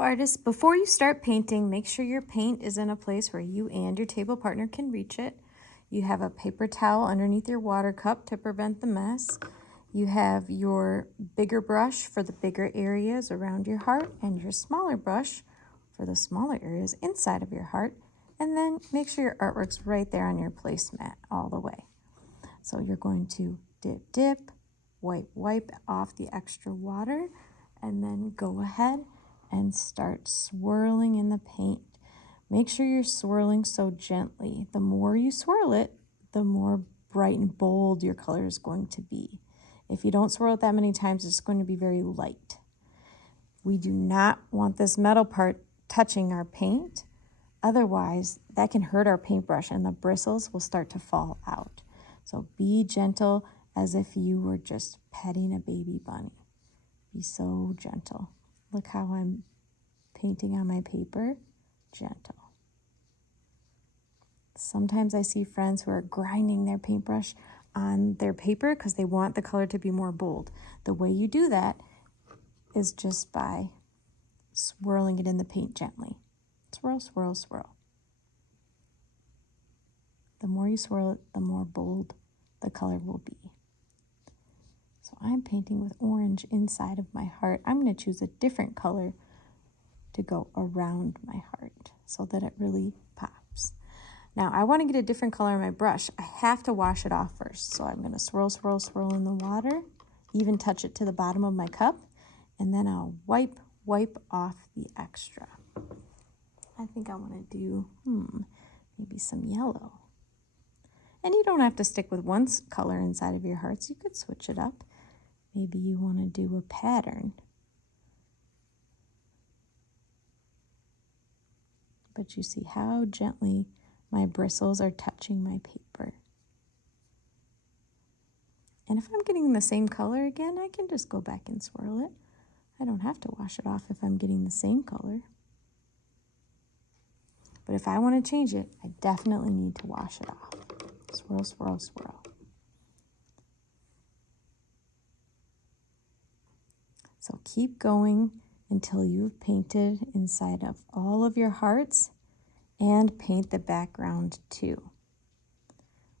artists, before you start painting, make sure your paint is in a place where you and your table partner can reach it. You have a paper towel underneath your water cup to prevent the mess. You have your bigger brush for the bigger areas around your heart and your smaller brush for the smaller areas inside of your heart. And then make sure your artwork's right there on your placemat all the way. So you're going to dip, wipe off the extra water, and then go ahead and start swirling in the paint. Make sure you're swirling so gently. The more you swirl it, the more bright and bold your color is going to be. If you don't swirl it that many times, it's going to be very light. We do not want this metal part touching our paint. Otherwise, that can hurt our paintbrush and the bristles will start to fall out. So be gentle as if you were just petting a baby bunny. Be so gentle. Look how I'm painting on my paper. Gentle. Sometimes I see friends who are grinding their paintbrush on their paper because they want the color to be more bold. The way you do that is just by swirling it in the paint gently. Swirl, swirl, swirl. The more you swirl it, the more bold the color will be. So I'm painting with orange inside of my heart. I'm going to choose a different color to go around my heart so that it really pops. Now I want to get a different color on my brush. I have to wash it off first. So I'm going to swirl, swirl, swirl in the water, even touch it to the bottom of my cup, and then I'll wipe off the extra. I think I want to do maybe some yellow. And you don't have to stick with one color inside of your hearts. You could switch it up. Maybe you want to do a pattern. But you see how gently my bristles are touching my paper. And if I'm getting the same color again, I can just go back and swirl it. I don't have to wash it off if I'm getting the same color. But if I want to change it, I definitely need to wash it off. Swirl, swirl, swirl. So keep going until you've painted inside of all of your hearts and paint the background too.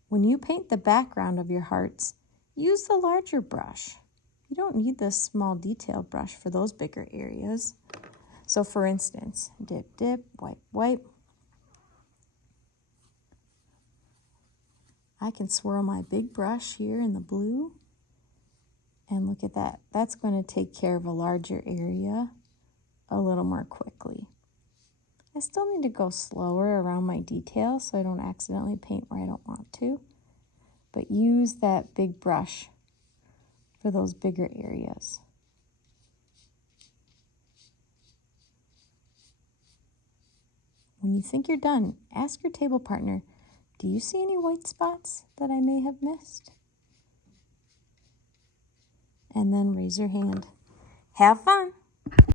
When you paint the background of your hearts, use the larger brush. You don't need this small detail brush for those bigger areas. So for instance, dip, wipe. I can swirl my big brush here in the blue. And look at that. That's going to take care of a larger area a little more quickly. I still need to go slower around my details so I don't accidentally paint where I don't want to. But use that big brush for those bigger areas. When you think you're done, ask your table partner, do you see any white spots that I may have missed? And then raise your hand. Have fun.